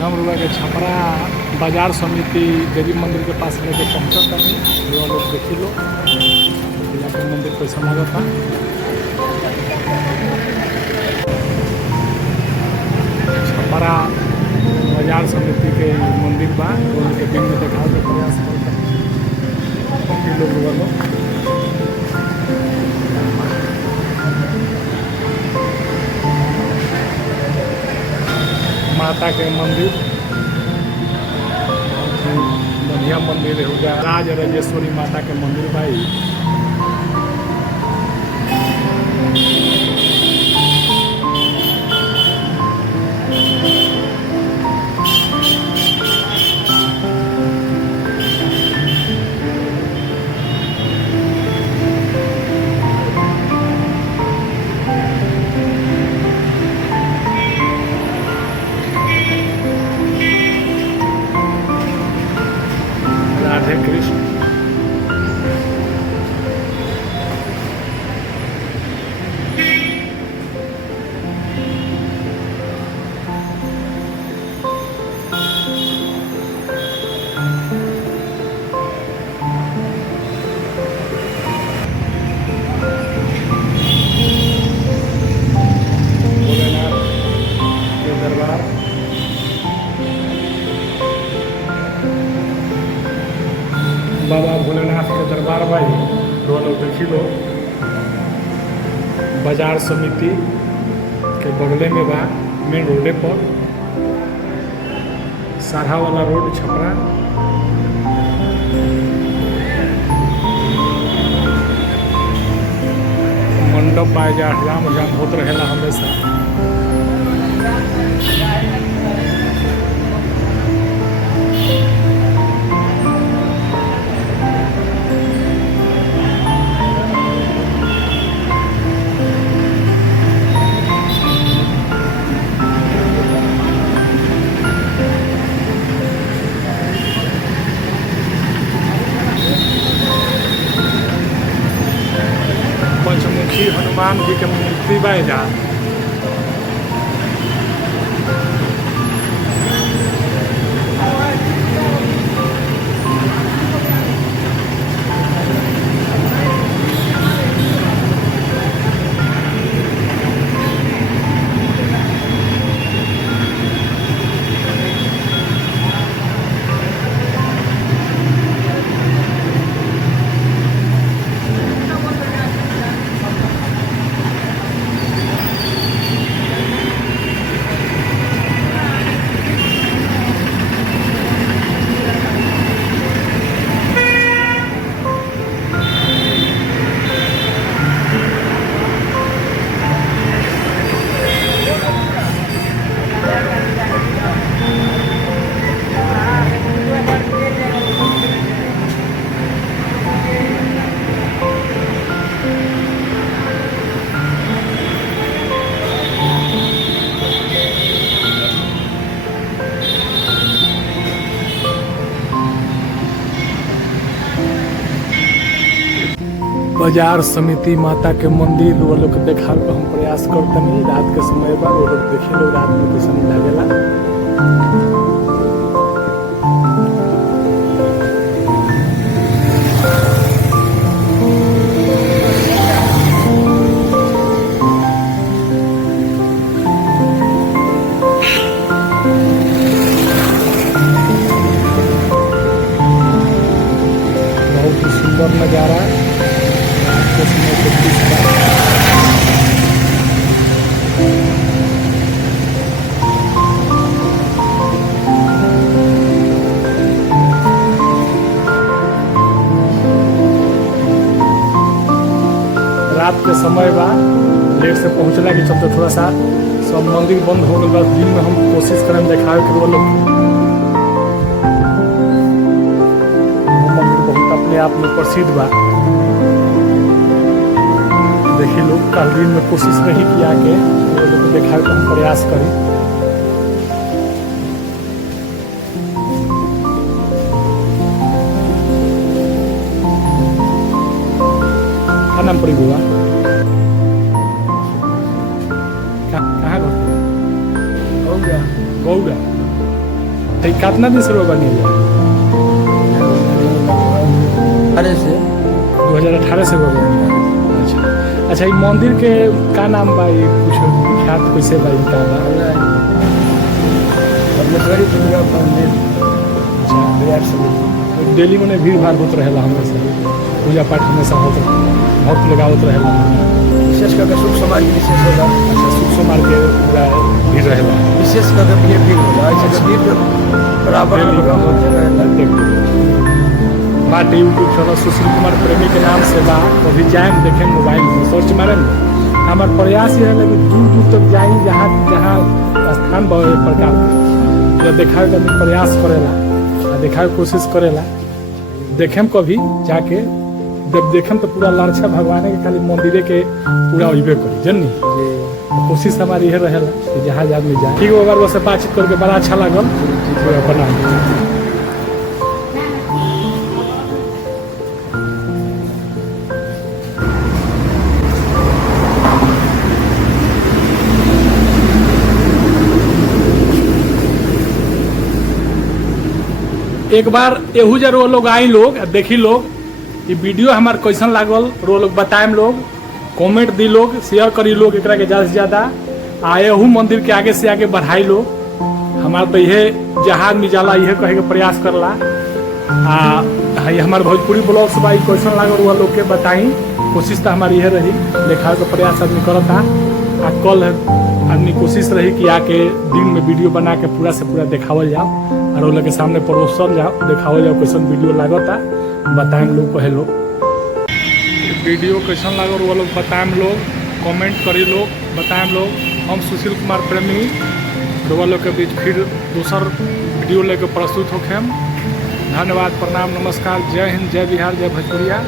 हम लोग के छपरा बाजार समिति देवी मंदिर के पास लेके पहुँचा था। लोग देखी लो यहाँ पे मंदिर कैसा लगा था। छपरा बाजार समिति के मंदिर बा के दिन में देखा के प्रयास करते लोग माता के मंदिर बढ़िया मंदिर होगा। राज राजेश्वरी माता के मंदिर भाई राधे कृष्ण। भोलेनाथ के दरबार बाबा भोलेनाथ के दरबार भाई लोग देखी लो बाजार समिति के बगले में बा मेन रोडे पर सारा वाला रोड छपरा। मंडप बा जा राम जाम होत रहेला हमेशा। पंचमुखी हनुमान जी के मूर्ति बा जा। बाजार समिति माता के मंदिर वो लोग देखा के हम प्रयास करते नहीं। रात के समय बाद वो लोग देखे लोग रात में कैसे लागेला। बहुत ही सुंदर नज़ारा रात के समय बा लेट से पहुँचला के चलते थोड़ा सा सब मंदिर बंद हो गया। दिन में हम कोशिश करें देखावे के वो लोग मंदिर बहुत अपने आप में प्रसिद्ध बा। देखिए लोग कल दिन में कोशिश नहीं किया कि वो लोग देखावे के हम प्रयास करें। क्या नाम पड़ी बुआ? कहाँ घर? गौड़ा। तो कितना दिन से बनी है? 2018 से बनी है। अच्छा अच्छा, ये मंदिर के का नाम बा? ये कुछ विख्यात कैसे बा? का नाम? परमेश्वरी दुर्गा मंदिर। अच्छा, डेली मने भीड़ भाड़ होत रहेला, हमेशा पूजा पाठ हमेशा होत, भक्त लोग आवत रहेला। विशेष करके सुख समाज की विशेष होला। अच्छा, सुख समाज के पूरा भीड़ रहेला, विशेष करके भीड़ होला। ऐसे भीड़ बराबर होते रहेला। बात यूट्यूब चैनल सुशील कुमार प्रेमी के नाम से बा, कभी जाए देखें मोबाइल में सर्च मारे। हमार प्रयास ये है कि दूर दूर तक जाए, जहाँ जहाँ स्थान बा प्रकार के देखावे का प्रयास करेला, देखावे के कोशिश करेला। देखें कभी जाके, जब देखें तो पूरा लालसा भगवान के खाली मंदिरे के पूरा अइबे करी जन्नी। तो कोशिश हमारी यह रहेला कि जहाँ आदमी जाए। ठीक है, अगर वैसे बातचीत करके बड़ा अच्छा लागल। बना एक बार एहू जे रो लोग आई लोग देखी लोग, ये वीडियो हमार कैसन लागल रो लोग बताएम, लोग कमेंट दी, लोग शेयर करी, लोग एकरा के ज़्यादा से ज़्यादा आए एहू मंदिर के आगे से आगे बढ़ाई लोग। हमार तो यह जहाज में जाला यह कहे के प्रयास करला। हमार भोजपुरी ब्लॉग से भाई कैसन लागल वो लोग के बताई। कोशिश तो हमारी यह रही, दिखावे का प्रयास आदमी करता। आ कल आदमी कोशिश रही कि आके दिन में वीडियो बना के पूरा से पूरा देखावल जाओ और वो लोग के सामने परोसल जाओ, देखावल जाओ कैसन वीडियो लागता। बताएम लोग, कहे लोग वीडियो कैसन लागल वो लोग बताएम, लोग कमेंट करी, लोग बताएम लोग। हम सुशील कुमार प्रेमी वो लोग के बीच फिर दूसर वीडियो लेके प्रस्तुत होखेम। धन्यवाद, प्रणाम, नमस्कार, जय हिंद, जय बिहार, जय भोजपुरिया।